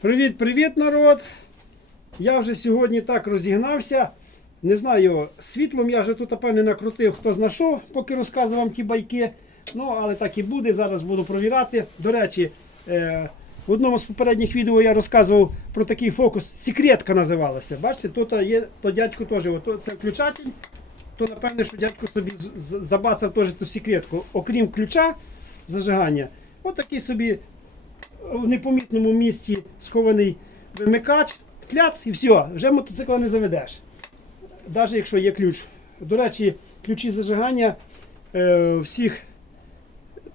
Привіт-привіт, народ! Я вже сьогодні так розігнався. Не знаю, світлом я вже тут, напевне, накрутив, хто знайшов, поки розказував ті байки. Ну, але так і буде. Зараз буду провіряти. До речі, е, в одному з попередніх відео я розказував про такий фокус. Секретка називалася. Бачите, тут є то дядько теж. Ото це включатель. То напевне, що дядько собі забацав теж ту секретку. Окрім ключа зажигання, отакий собі в непомітному місці схований вимикач, кляц і все, вже мотоцикла не заведеш. Навіть якщо є ключ. До речі, ключі зажигання е, всіх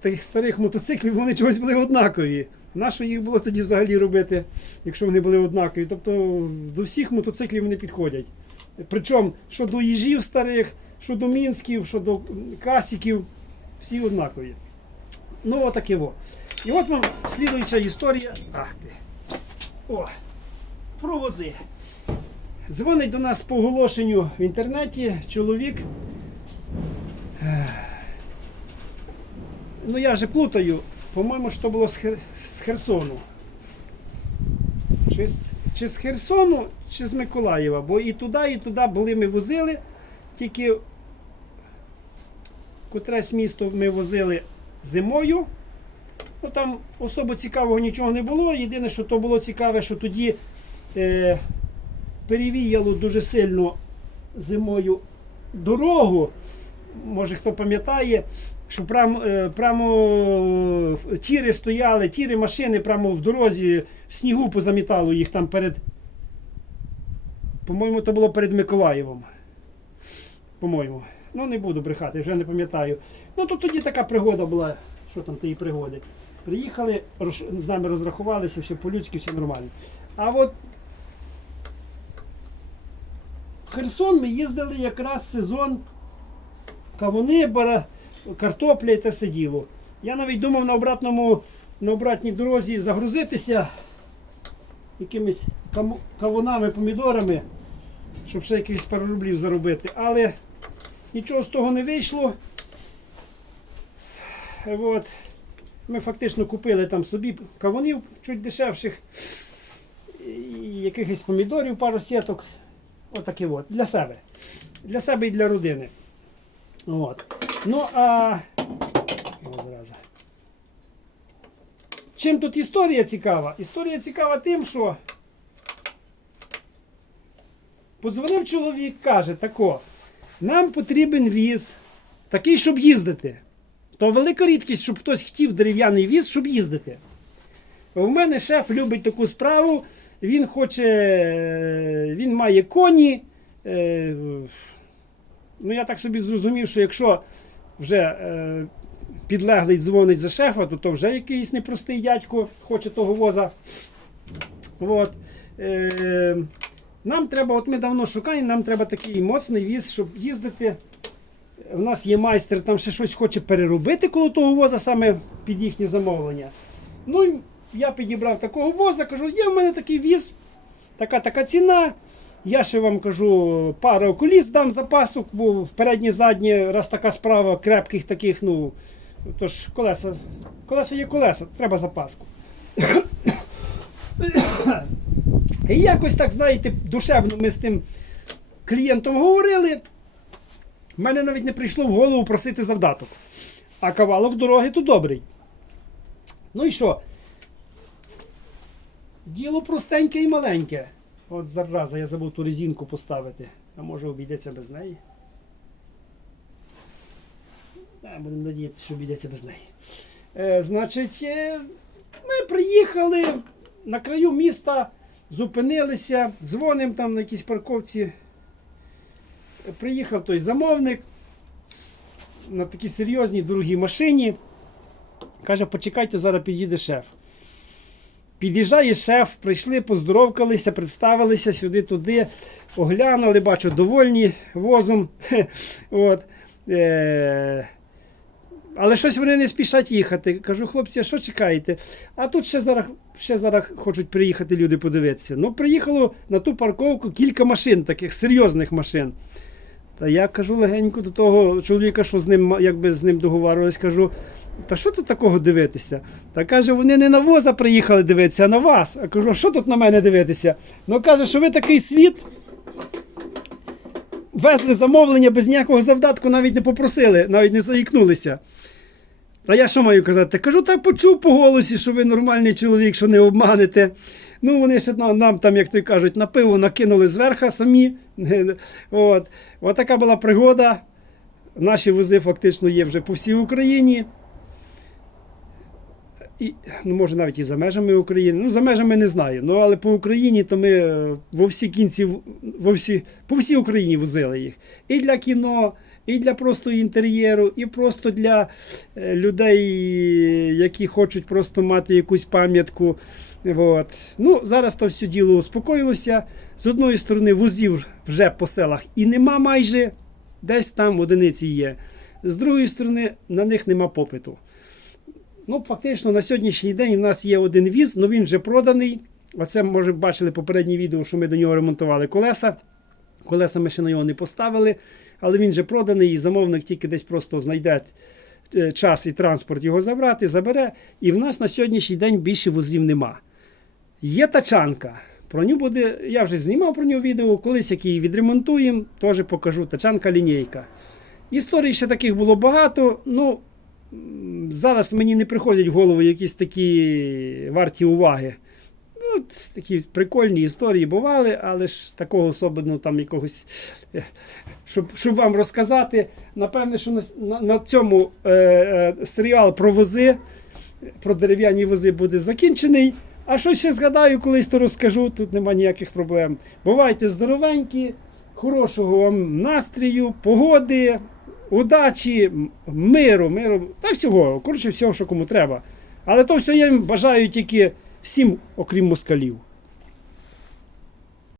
таких старих мотоциклів вони чогось були однакові. Нащо їх було тоді взагалі робити, якщо вони були однакові? Тобто до всіх мотоциклів вони підходять. Причому що до їжів старих, що до мінськів, що до касіків, всі однакові. Ну, отаке во. І от вам слідуюча історія. Ах ти. О, про. Дзвонить до нас по оголошенню в інтернеті чоловік. Ну я вже плутаю. По-моєму, що було з, Хер... з Херсону. Чи з... чи з Херсону, чи з Миколаєва. Бо і туди, і туди були ми возили. Тільки котресь місто ми возили зимою. Ну, там особо цікавого нічого не було. Єдине, що то було цікаве, що тоді е, перевіяло дуже сильно зимою дорогу. Може хто пам'ятає, що прямо, е, прямо тіри стояли, тіри машини прямо в дорозі, в снігу позамітало їх там перед. По-моєму, то було перед Миколаєвом. По-моєму. Ну, не буду брехати, вже не пам'ятаю. Ну, то тоді така пригода була. Що там тієї пригоди? Приїхали, роз- з нами розрахувалися, все по-людськи, все нормально. А от Херсон ми їздили якраз сезон кавуни, бара, картопля і те все діло. Я навіть думав на обратному, на обратній дорозі загрузитися якимись кавунами, помідорами, щоб ще якихось пару рублів заробити. Але нічого з того не вийшло. От. Ми фактично купили там собі кавунів чуть дешевших, якихось помідорів, пару сіток. Отаке от. Для себе. Для себе і для родини. От. Ну а. О. Чим тут історія цікава? Історія цікава тим, що подзвонив чоловік, каже, тако, нам потрібен віз, такий, щоб їздити. То велика рідкість, щоб хтось хотів дерев'яний віз, щоб їздити. У мене шеф любить таку справу. Він хоче, е, він має коні. е, Ну, я так собі зрозумів, що якщо вже е, підлеглий дзвонить за шефа, то то вже якийсь непростий дядько хоче того воза. От. Нам треба, от ми давно шукаємо, нам треба такий моцний віз, щоб їздити. У нас є майстер, там ще щось хоче переробити коло того воза саме під їхнє замовлення. Ну, і я підібрав такого воза, кажу, є в мене такий віз, така така ціна. Я ще вам кажу, пару окуліст дам запасок, бо передні задні, раз така справа, крепких таких, ну, тож колеса, колеса є колеса, треба запаску. І якось так, знаєте, душевно ми з тим клієнтом говорили. У мене навіть не прийшло в голову просити завдаток. А кавалок дороги то добрий. Ну і що? Діло простеньке і маленьке. От зараза, я забув ту резинку поставити. А може обійдеться без неї? А, будемо надіятися, що обійдеться без неї. Е, значить, е, ми приїхали на краю міста, зупинилися, дзвонимо там на якійсь парковці. Приїхав той замовник на такій серйозній дорогій машині. Каже, почекайте, зараз під'їде шеф. Під'їжджає шеф, прийшли, поздоровкалися, представилися сюди-туди, оглянули, бачу, довольні возом. От. Е- але щось вони не спішать їхати. Кажу, хлопці, що чекаєте? А тут ще зараз, ще зараз хочуть приїхати люди подивитися. Ну, приїхало на ту парковку кілька машин, таких серйозних машин. Та я кажу легенько до того чоловіка, що з ним якби з ним договарювалися, кажу, Та що тут такого дивитися? Та каже, вони не на воза приїхали дивитися, а на вас. А кажу, що тут на мене дивитися? Ну каже, що ви такий світ. Везли замовлення без ніякого завдатку, навіть не попросили, навіть не заїкнулися. Та я що маю казати? Кажу, та почув по голосі, що ви нормальний чоловік, що не обманете. Ну, вони ще нам, нам там, як то й кажуть, на пиво накинули зверха самі. От. От така була пригода. Наші вози фактично є вже по всій Україні. І, ну, може, навіть і за межами України. Ну, за межами не знаю. Ну, але по Україні то ми е, во всі кінці, во всі, по всій Україні возили їх. І для кіно, і для просто інтер'єру, і просто для е, людей, які хочуть просто мати якусь пам'ятку. От. Ну, зараз то все діло успокоїлося. З одної сторони, возів вже по селах і нема майже, десь там одиниці є. З другої сторони, на них нема попиту. Ну, фактично, на сьогоднішній день у нас є один віз, але він вже проданий. Оце, може, бачили попереднє відео, що ми до нього ремонтували колеса. Колеса ми ще на нього не поставили, але він вже проданий, і замовник тільки десь просто знайде е, час і транспорт його забрати, забере. І в нас на сьогоднішній день більше возів нема. Є тачанка. Про нього буде, я вже знімав про нього відео, колись як її відремонтуємо, теж покажу. Тачанка лінійка. Історій ще таких було багато. Ну, зараз мені не приходять в голову якісь такі варті уваги. Ну, такі прикольні історії бували, але ж такого особливо там якогось, е, щоб, щоб вам розказати. Напевне, що на, на, цьому е, е, серіал про вози, про дерев'яні вози буде закінчений. А що ще згадаю, колись то розкажу, тут нема ніяких проблем. Бувайте здоровенькі, хорошого вам настрію, погоди, удачі, миру, миру та всього. Коротше, всього, що кому треба. Але то все я їм бажаю тільки всім, окрім москалів.